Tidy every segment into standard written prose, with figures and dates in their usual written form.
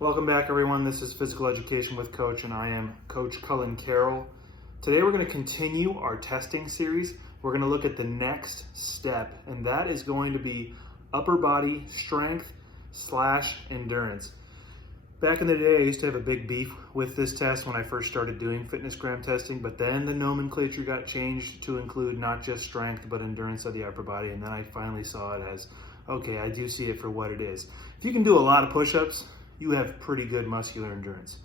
Welcome back, everyone. This is Physical Education with Coach, and I am Coach Cullen Carroll. Today we're going to continue our testing series. We're going to look at the next step, and that is going to be upper body strength / endurance. Back in the day, I used to have a big beef with this test when I first started doing FitnessGram testing, but then the nomenclature got changed to include not just strength, but endurance of the upper body, and then I finally saw it as, okay, I do see it for what it is. If you can do a lot of push-ups, you have pretty good muscular endurance.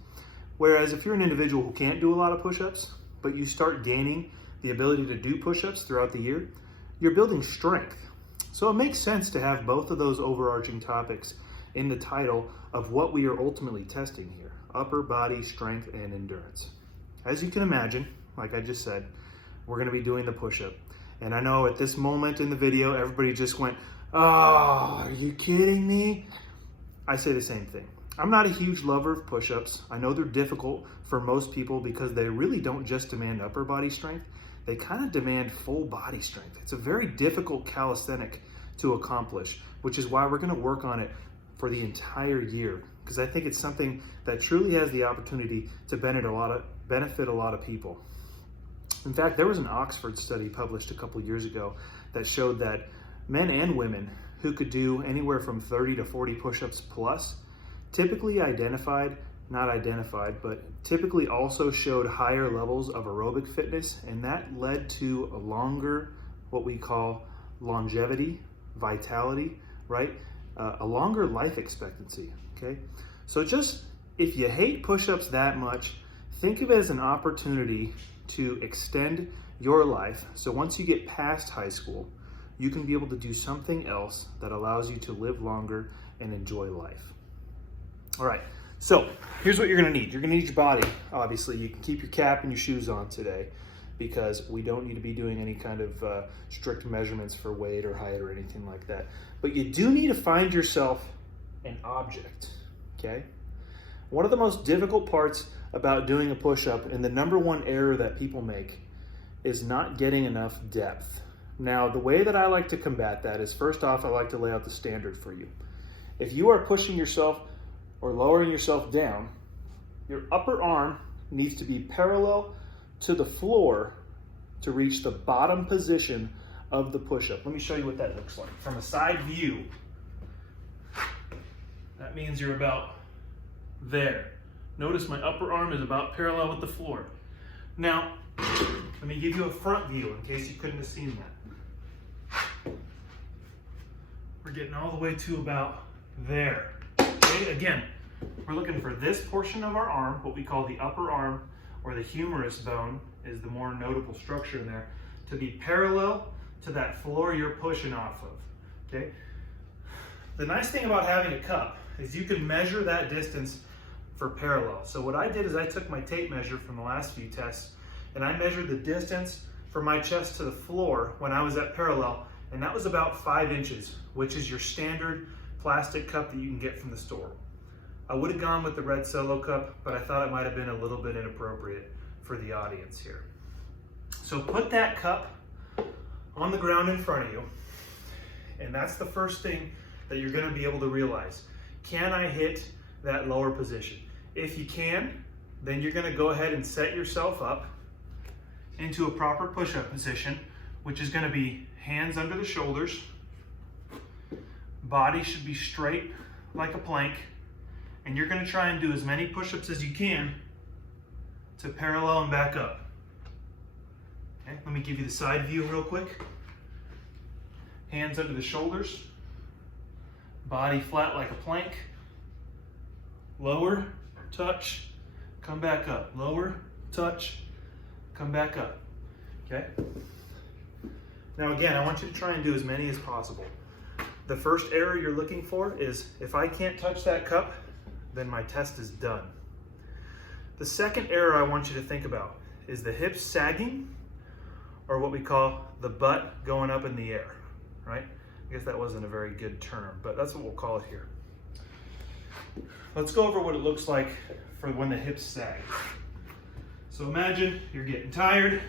Whereas if you're an individual who can't do a lot of push-ups, but you start gaining the ability to do push-ups throughout the year, you're building strength. So it makes sense to have both of those overarching topics in the title of what we are ultimately testing here: upper body strength and endurance. As you can imagine, like I just said, we're going to be doing the push-up. And I know at this moment in the video, everybody just went, "Oh, are you kidding me?" I say the same thing. I'm not a huge lover of push-ups. I know they're difficult for most people because they really don't just demand upper body strength. They kind of demand full body strength. It's a very difficult calisthenic to accomplish, which is why we're going to work on it for the entire year, because I think it's something that truly has the opportunity to benefit a lot of people. In fact, there was an Oxford study published a couple years ago that showed that men and women who could do anywhere from 30 to 40 push-ups plus typically typically also showed higher levels of aerobic fitness, and that led to a longer, what we call longevity, vitality, right? A longer life expectancy, okay? So just, if you hate push-ups that much, think of it as an opportunity to extend your life. So once you get past high school, you can be able to do something else that allows you to live longer and enjoy life. All right, so here's what you're gonna need. You're gonna need your body, obviously. You can keep your cap and your shoes on today because we don't need to be doing any kind of strict measurements for weight or height or anything like that. But you do need to find yourself an object, okay? One of the most difficult parts about doing a push-up, and the number one error that people make, is not getting enough depth. Now, the way that I like to combat that is, first off, I like to lay out the standard for you. If you are pushing yourself or lowering yourself down, your upper arm needs to be parallel to the floor to reach the bottom position of the push-up. Let me show you what that looks like. From a side view, that means you're about there. Notice my upper arm is about parallel with the floor. Now, let me give you a front view in case you couldn't have seen that. We're getting all the way to about there. Okay, again, we're looking for this portion of our arm, what we call the upper arm, or the humerus bone is the more notable structure in there, to be parallel to that floor you're pushing off of, okay? The nice thing about having a cup is you can measure that distance for parallel. So what I did is I took my tape measure from the last few tests and I measured the distance from my chest to the floor when I was at parallel, and that was about 5 inches, which is your standard plastic cup that you can get from the store. I would have gone with the red Solo cup, but I thought it might have been a little bit inappropriate for the audience here. So put that cup on the ground in front of you, and that's the first thing that you're going to be able to realize. Can I hit that lower position? If you can, then you're going to go ahead and set yourself up into a proper push-up position, which is going to be hands under the shoulders. Body should be straight like a plank, and you're going to try and do as many push-ups as you can to parallel and back up. Okay, let me give you the side view real quick. Hands under the shoulders, body flat like a plank, lower, touch, come back up, lower, touch, come back up, okay? Now again, I want you to try and do as many as possible. The first error you're looking for is, if I can't touch that cup, then my test is done. The second error I want you to think about is the hips sagging, or what we call the butt going up in the air, right? I guess that wasn't a very good term, but that's what we'll call it here. Let's go over what it looks like for when the hips sag. So imagine you're getting tired,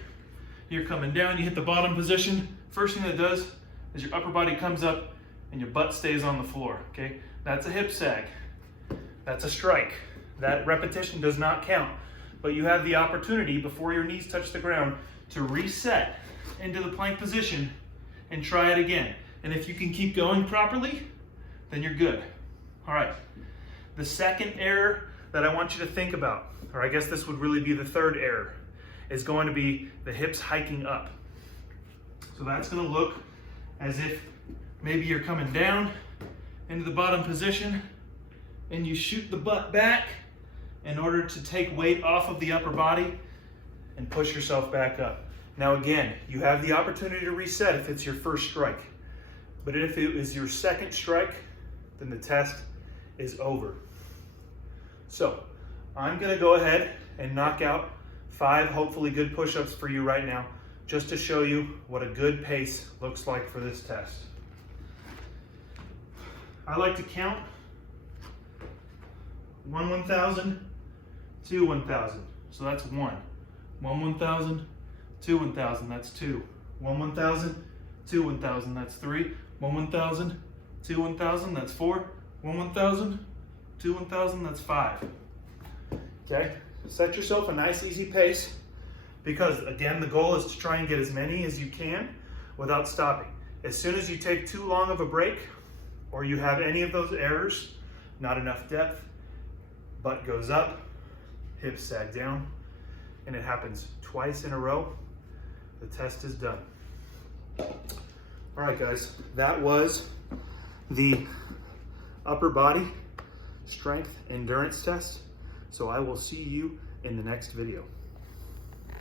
you're coming down, you hit the bottom position. First thing that does is your upper body comes up and your butt stays on the floor, okay? That's a hip sag. That's a strike. That repetition does not count, but you have the opportunity before your knees touch the ground to reset into the plank position and try it again. And if you can keep going properly, then you're good. All right, the second error that I want you to think about, or I guess this would really be the third error, is going to be the hips hiking up. So that's gonna look as if maybe you're coming down into the bottom position and you shoot the butt back in order to take weight off of the upper body and push yourself back up. Now again, you have the opportunity to reset if it's your first strike. But if it is your second strike, then the test is over. So I'm gonna go ahead and knock out 5 hopefully good push-ups for you right now, just to show you what a good pace looks like for this test. I like to count 1 1,000, 2 1,000. So that's 1. 1 1,000, 2 1,000, that's 2. 1 1,000, 2 1,000, that's 3. 1 1,000, 2 1,000, that's 4. 1 1,000, 2 1,000, that's 5. Okay, set yourself a nice easy pace, because again, the goal is to try and get as many as you can without stopping. As soon as you take too long of a break, or you have any of those errors, not enough depth, butt goes up, hips sag down, and it happens twice in a row, the test is done. All right, guys, that was the upper body strength endurance test. So I will see you in the next video.